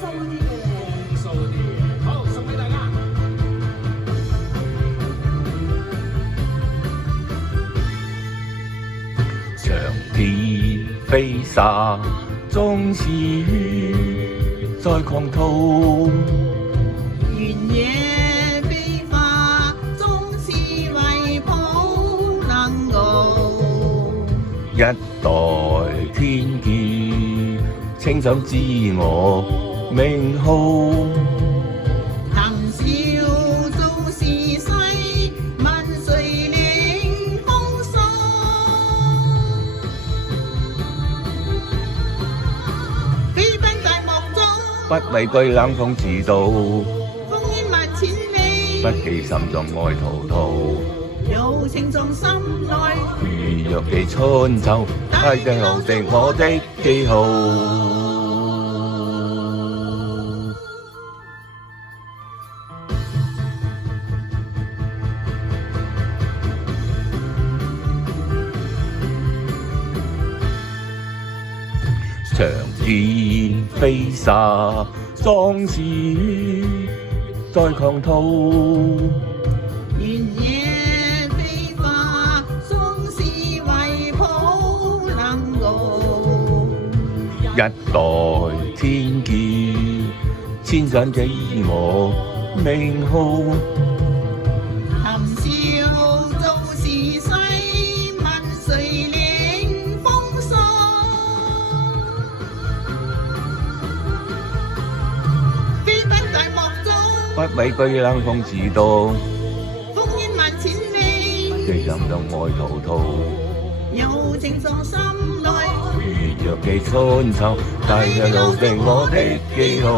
騷啲嘅。騷啲嘅，好送俾大家。長天飛沙，終是雨，在狂濤。原野飛花，終是為抱能傲。一代天劍，稱想知我名號。談笑做時勢，問誰領風騷？飛奔大漠中，不畏懼冷風自度，烽煙萬千里。不記心中愛滔滔。有情從心內，如若記春秋，大地留定我的記號。長天飛沙，壯士於在狂濤。原野飛花，終是為抱能傲。一代天劍，千山記我名號。談笑做時勢，問誰領風騷？飛奔大漠中，不畏懼冷風自度，烽煙萬千里。記心中愛滔滔。有情從心內，如若記春秋，大地留定我的記號。